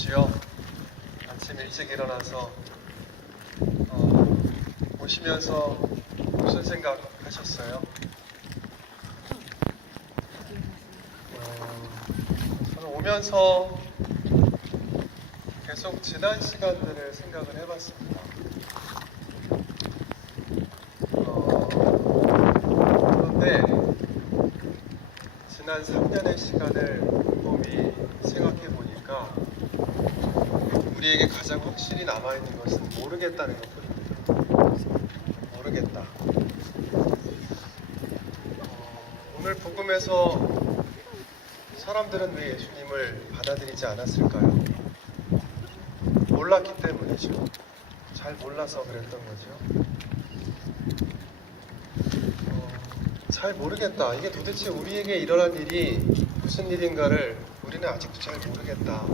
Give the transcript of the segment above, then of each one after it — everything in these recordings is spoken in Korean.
좋지요. 아침 일찍 일어나서 어, 오시면서 무슨 생각 하셨어요? 어, 저는 오면서 계속 지난 시간들을 생각을 해봤습니다. 어, 그런데 지난 3년의 시간을 곰곰이 생각해 보니까 우리에게 가장 확실히 남아 있는 것은 모르겠다는 것뿐입니다. 모르겠다. 어, 오늘 복음에서 사람들은 왜 예수님을 받아들이지 않았을까요? 몰랐기 때문이죠. 잘 몰라서 그랬던 거죠. 어, 잘 모르겠다. 이게 도대체 우리에게 일어난 일이 무슨 일인가를 우리는 아직도 잘 모르겠다.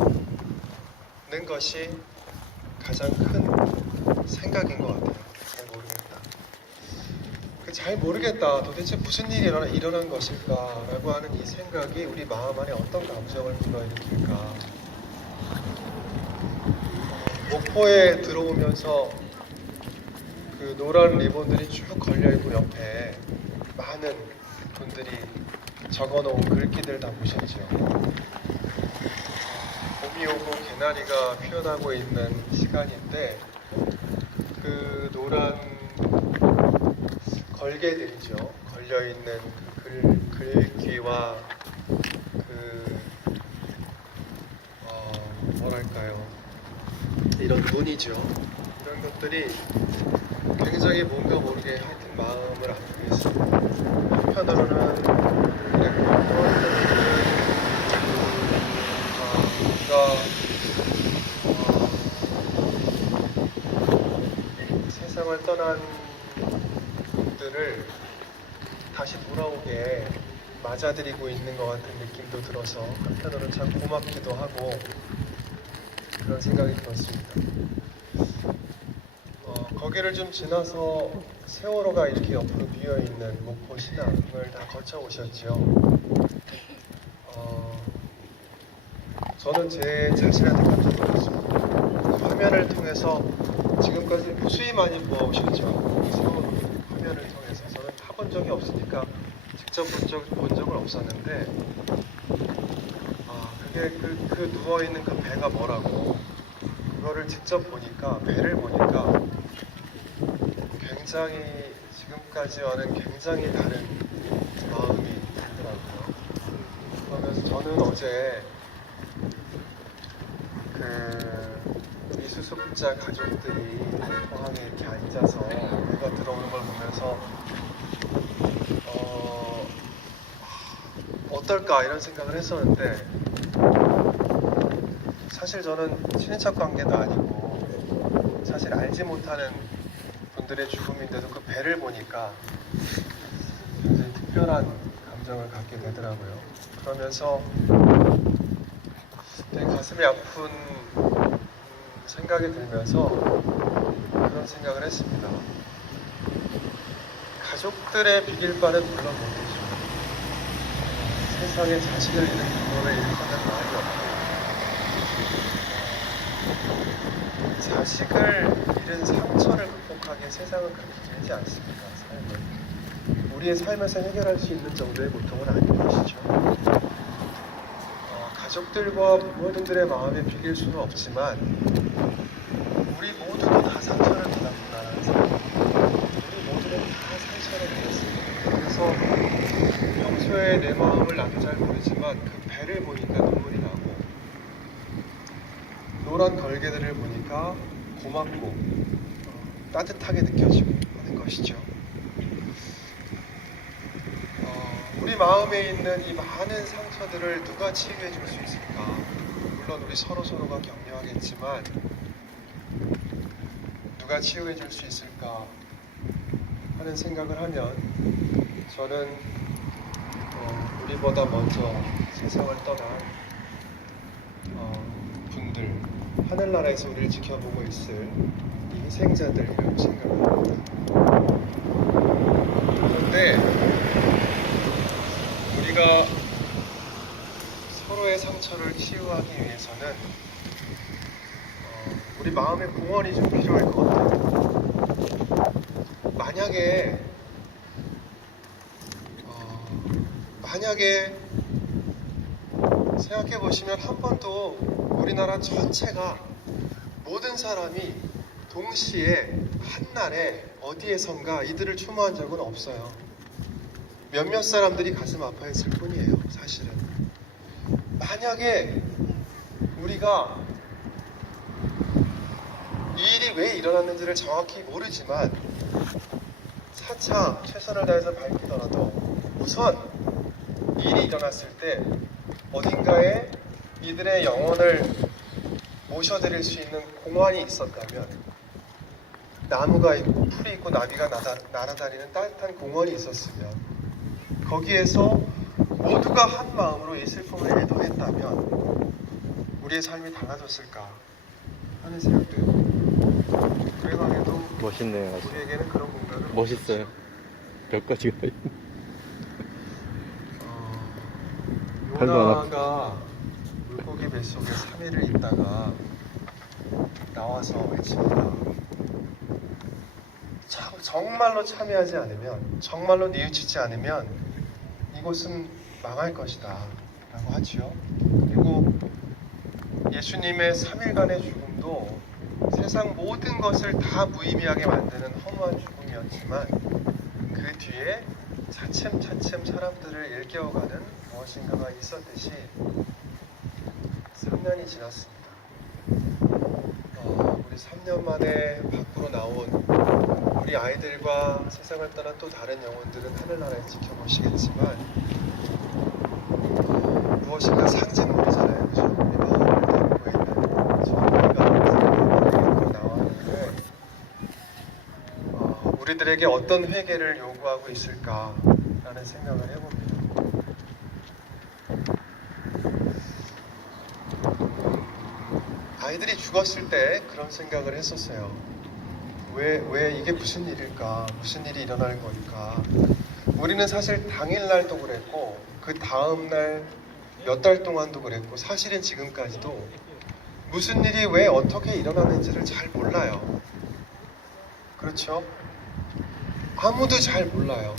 는 것이 가장 큰 생각인 것 같아요. 잘 모르겠다. 그잘 모르겠다. 도대체 무슨 일이 일어난 것일까라고 하는 이 생각이 우리 마음 안에 어떤 감정을 불러일으킬까. 어, 목포에 들어오면서 그 노란 리본들이 쭉 걸려 있고 옆에 많은 분들이 적어놓은 글귀들 다 보셨죠. 봄이 오고 개나리가 피어나고 있는 시간인데 그 노란 걸개들이죠. 걸려 있는 그 글, 글귀와 그 어, 뭐랄까요? 이런 문이죠. 이런 것들이 굉장히 뭔가 모르게 하여튼 마음을 아프게 했어요. 한편으로는 그랬고 또 한편으로는 아, 뭔가 어, 세상을 떠난 분들을 다시 돌아오게 맞아들이고 있는 것 같은 느낌도 들어서 한편으로는 참 고맙기도 하고 그런 생각이 들었습니다. 어, 거기를 좀 지나서 세월호가 이렇게 옆으로 비어 있는 목포 신항을 다 거쳐 오셨죠. 어, 저는 제 자신한테 깜짝 놀랐습니다. 화면을 통해서 지금까지 무수히 많이 보아오셨죠. 세월호 화면을 통해서 저는 타본 적이 없으니까 직접 본, 적, 본 적은 없었는데 아, 그게 그, 그 누워 있는 그 배가 뭐라고 그거를 직접 보니까 배를 보니까 굉장히 지금까지와는 굉장히 다른 마음이 들더라고요. 그러면서 저는 어제 그 미수습자 가족들이 포항에 이렇게 앉아서 배가 들어오는 걸 보면서 어, 어떨까 이런 생각을 했었는데 사실 저는 친인척 관계도 아니고 사실 알지 못하는 분들의 죽음인데도 그 배를 보니까 굉장히 특별한 감정을 갖게 되더라고요. 그러면서 가슴이 아픈 음, 생각이 들면서 그런 생각을 했습니다. 가족들의 비길 바는 물론 모르죠. 세상에 자식을 잃은 부모를 잃고는 말이 없고 자식을 잃은 상처를 극복하기에 세상은 그렇게 길지 않습니다. 삶은 우리의 삶에서 해결할 수 있는 정도의 고통은 아닌 것이죠. 어, 가족들과 부모님들의 마음에 비길 수는 없지만 우리 모두도 다 상처를 받았구나라는 생각. 우리 모두는 다 상처를 받았습니다. 그래서 평소에 내 마음을 나도 잘 모르지만 그 배를 보니까 눈물이 나고 노란 걸개들을 보니까 고맙고 어, 따뜻하게 느껴지고 하는 것이죠. 어, 우리 마음에 있는 이 많은 상처들을 누가 치유해 줄 수 있을까? 물론 우리 서로 서로가 격려하겠지만 누가 치유해 줄 수 있을까 하는 생각을 하면 저는 어, 우리보다 먼저 세상을 떠난 어, 분들 하늘나라에서 우리를 지켜보고 있을 이 희생자들이라고 생각합니다. 그런데 우리가 서로의 상처를 치유하기 위해서는 우리 마음의 공헌이 좀 필요할 것 같아요. 만약에 어, 만약에 생각해 보시면 한 번도 우리나라 전체가 모든 사람이 동시에 한날에 어디에선가 이들을 추모한 적은 없어요. 몇몇 사람들이 가슴 아파했을 뿐이에요, 사실은. 만약에 우리가 이 일이 왜 일어났는지를 정확히 모르지만 차차 최선을 다해서 밝히더라도 우선 이 일이 일어났을 때 어딘가에 이들의 영혼을 모셔드릴 수 있는 공간이 있었다면 나무가 있고 풀이 있고 나비가 나다, 날아다니는 따뜻한 공원이 있었으면 거기에서 모두가 한 마음으로 이 슬픔을 애도했다면 우리의 삶이 달라졌을까 하는 생각도 해봅니다. 불행하게도 멋있네요. 우리에게는 그런 공간은 멋있어요. 몇 가지가 있- 어, 팔도 안 아프- 요나가 물고기 뱃속에 3일을 있다가 나와서 외칩니다. 참, 정말로 참여하지 않으면 정말로 뉘우치지 않으면 이곳은 망할 것이다 라고 하지요. 그리고 예수님의 3일간의 죽음도 세상 모든 것을 다 무의미하게 만드는 허무한 죽음이었지만 그 뒤에 차츰차츰 사람들을 일깨워가는 무엇인가가 있었듯이 3년이 지났습니다. 어, 우리 3년 만에 밖으로 나온 우리 아이들과 세상을 떠난 또 다른 영혼들은 하늘나라에 지켜보시겠지만 어, 무엇인가 상징물이잖아요. 그죠? 우리 마음을 담고 있는 밖으로 나왔는데 어, 우리들에게 어떤 회개를 요구하고 있을까라는 생각을 해봅니다. 아이들이 죽었을 때 그런 생각을 했었어요. 왜, 왜 이게 무슨 일일까? 무슨 일이 일어나는 걸까? 우리는 사실 당일날도 그랬고, 그 다음날 몇 달 동안도 그랬고, 사실은 지금까지도 무슨 일이 왜 어떻게 일어나는지를 잘 몰라요. 그렇죠? 아무도 잘 몰라요.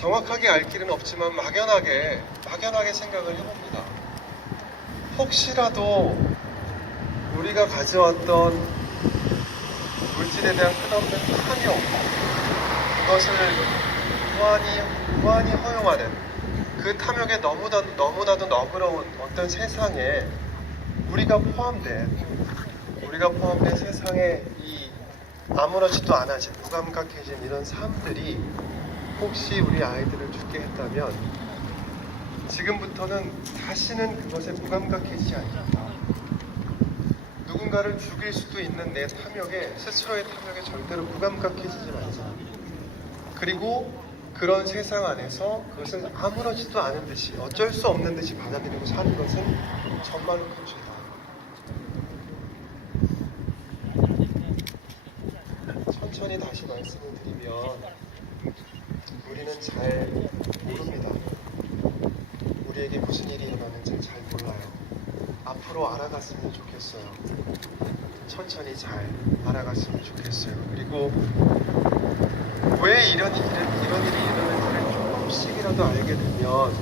정확하게 알 길은 없지만 막연하게 막연하게 생각을 해봅니다. 혹시라도 우리가 가져왔던 물질에 대한 끝없는 탐욕 그것을 무한히 무한히 허용하는 그 탐욕에 너무나 너무나도 너그러운 어떤 세상에 우리가 포함된 우리가 포함된 세상에 이 아무렇지도 않아진 무감각해진 이런 삶들이 혹시 우리 아이들을 죽게 했다면 지금부터는 다시는 그것에 무감각해지지 않겠다. 누군가를 죽일 수도 있는 내 탐욕에 스스로의 탐욕에 절대로 무감각해지지 말자. 그리고 그런 세상 안에서 그것을 아무렇지도 않은 듯이 어쩔 수 없는 듯이 받아들이고 사는 것은 정말로 큰 죄다. 천천히 다시 말씀을 드리면 우리는 잘 모릅니다. 우리에게 무슨 일이 일어나는지 잘 몰라요. 앞으로 알아갔으면 좋겠어요. 천천히 잘 알아갔으면 좋겠어요. 그리고 왜 이런 일, 이런 일이 일어나는지를 조금씩이라도 알게 되면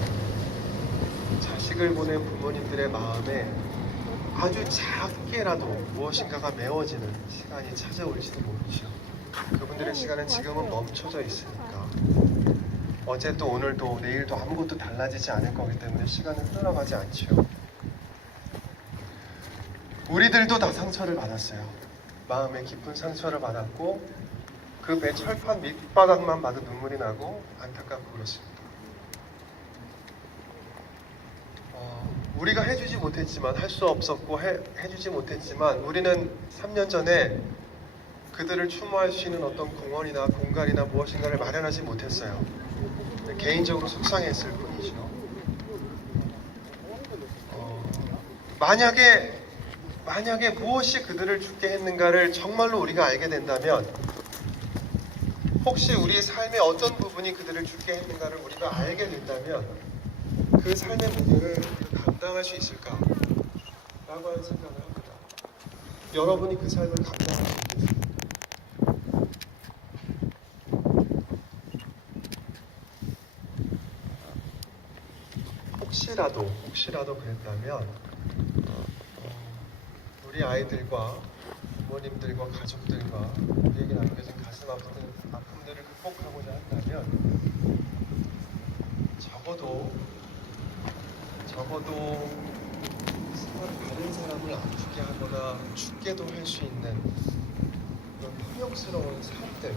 자식을 보낸 부모님들의 마음에 아주 작게라도 무엇인가가 메워지는 시간이 찾아올지도 모르죠. 그분들의 시간은 지금은 멈춰져 있으니까 어제 또 오늘도 내일도 아무것도 달라지지 않을 거기 때문에 시간은 흘러가지 않죠. 우리들도 다 상처를 받았어요. 마음에 깊은 상처를 받았고 그 배 철판 밑바닥만 봐도 눈물이 나고 안타깝고 그렇습니다. 어, 우리가 해주지 못했지만 할 수 없었고 해, 해주지 못했지만 우리는 3년 전에 그들을 추모할 수 있는 어떤 공원이나 공간이나 무엇인가를 마련하지 못했어요. 개인적으로 속상했을 뿐이죠. 어, 만약에 만약에 무엇이 그들을 죽게 했는가를 정말로 우리가 알게 된다면 혹시 우리의 삶의 어떤 부분이 그들을 죽게 했는가를 우리가 알게 된다면 그 삶의 우리가 감당할 수 있을까? 라고 하는 생각을 합니다. 여러분이 그 삶을 감당할 수 있겠습니까? 혹시라도 혹시라도 그랬다면 어, 우리 아이들과 부모님들과 가족들과 우리에게 남겨진 가슴 아픈 아픔들을 극복하고자 한다면 적어도 적어도 다른 사람을 아프게 하거나 죽게도 할 수 있는 그런 탐욕스러운 삶들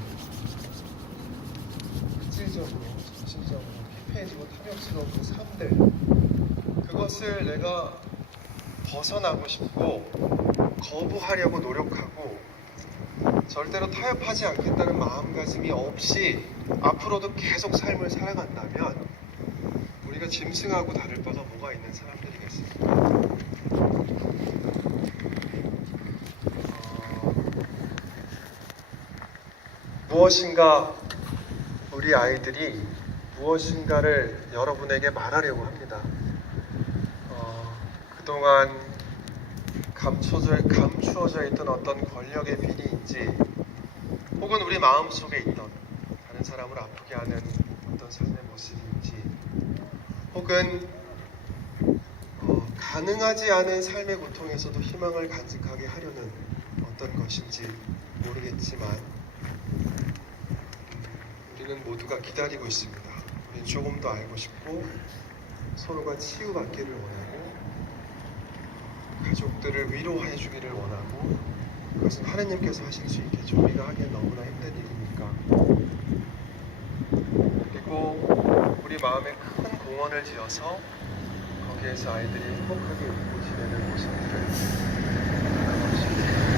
실질적으로 정신적으로 피폐해지고 탐욕스러운 그 삶들 그것을 내가 벗어나고 싶고 거부하려고 노력하고 절대로 타협하지 않겠다는 마음가짐이 없이 앞으로도 계속 삶을 살아간다면 우리가 짐승하고 다를 바가 뭐가 있는 사람들이겠습니까? 어, 무엇인가 우리 아이들이 무엇인가를 여러분에게 말하려고 합니다. 어, 그동안 감춰져, 감추어져 있던 어떤 권력의 비리인지 혹은 우리 마음속에 있던 다른 사람을 아프게 하는 어떤 삶의 모습인지 혹은 어, 가능하지 않은 삶의 고통에서도 희망을 간직하게 하려는 어떤 것인지 모르겠지만 음, 우리는 모두가 기다리고 있습니다. 우리는 조금 더 알고 싶고 서로가 치유받기를 원하고 가족들을 위로해 주기를 원하고 그것은 하나님께서 하실 수 있겠죠. 우리가 하기엔 너무나 힘든 일이니까. 그리고 우리 마음에 큰 공원을 지어서 거기에서 아이들이 행복하게 웃고 지내는 모습들을 바라보시기 바랍니다.